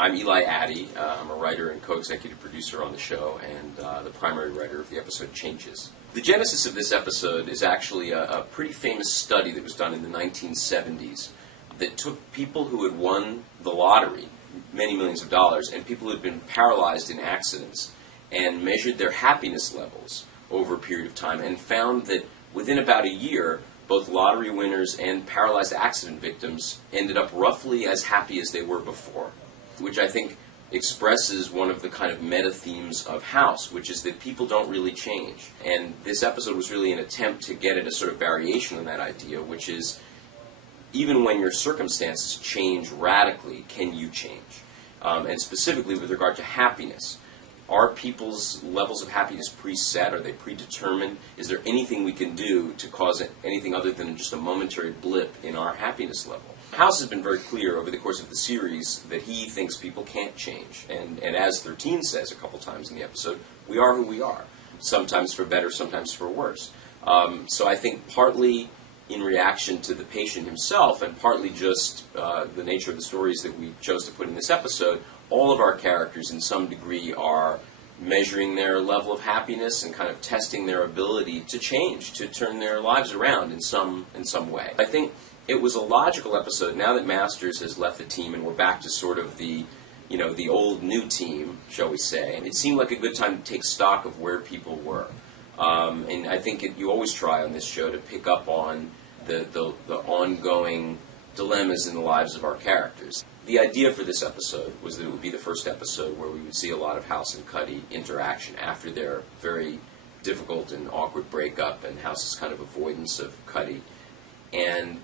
I'm Eli Attie. I'm a writer and co-executive producer on the show and the primary writer of the episode Changes. The genesis of this episode is actually a pretty famous study that was done in the 1970s that took people who had won the lottery, many millions of dollars, and people who had been paralyzed in accidents and measured their happiness levels over a period of time and found that within about a year, both lottery winners and paralyzed accident victims ended up roughly as happy as they were before, which I think expresses one of the kind of meta-themes of House, which is that people don't really change. And this episode was really an attempt to get at a sort of variation on that idea, which is even when your circumstances change radically, can you change? And specifically with regard to happiness. Are people's levels of happiness preset? Are they predetermined? Is there anything we can do to cause anything other than just a momentary blip in our happiness level? House has been very clear over the course of the series that he thinks people can't change. And as 13 says a couple times in the episode, we are who we are. Sometimes for better, sometimes for worse. So I think partly in reaction to the patient himself and partly just the nature of the stories that we chose to put in this episode, all of our characters in some degree are measuring their level of happiness and kind of testing their ability to change, to turn their lives around in some way. I think it was a logical episode now that Masters has left the team and we're back to sort of the old new team, shall we say. It seemed like a good time to take stock of where people were. And I think you always try on this show to pick up on the ongoing dilemmas in the lives of our characters. The idea for this episode was that it would be the first episode where we would see a lot of House and Cuddy interaction after their very difficult and awkward breakup and House's kind of avoidance of Cuddy. And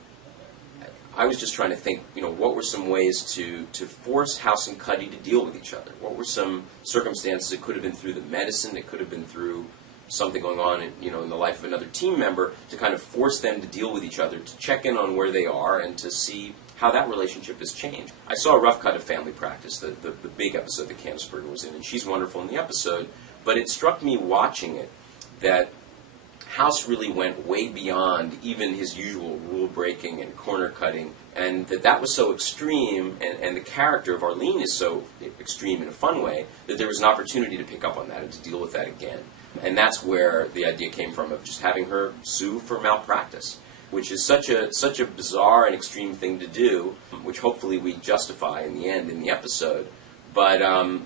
I was just trying to think, what were some ways to force House and Cuddy to deal with each other? What were some circumstances? It could have been through the medicine, it could have been through something going on in the life of another team member, to kind of force them to deal with each other, to check in on where they are and to see how that relationship has changed. I saw a rough cut of Family Practice, the big episode that Candice Bergen was in, and she's wonderful in the episode, but it struck me watching it that House really went way beyond even his usual rule-breaking and corner-cutting, and that was so extreme, and the character of Arlene is so extreme in a fun way, that there was an opportunity to pick up on that and to deal with that again. And that's where the idea came from, of just having her sue for malpractice, which is such a bizarre and extreme thing to do, which hopefully we justify in the end in the episode. But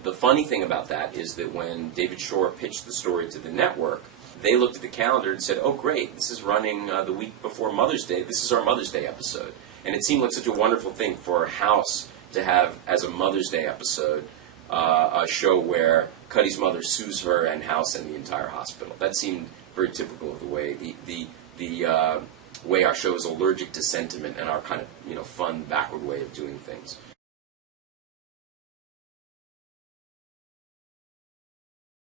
the funny thing about that is that when David Shore pitched the story to the network, they looked at the calendar and said, oh great, this is running the week before Mother's Day, this is our Mother's Day episode. And it seemed like such a wonderful thing for House to have as a Mother's Day episode a show where Cuddy's mother sues her and House and the entire hospital. That seemed very typical of the way the way our show is allergic to sentiment and our kind of fun, backward way of doing things.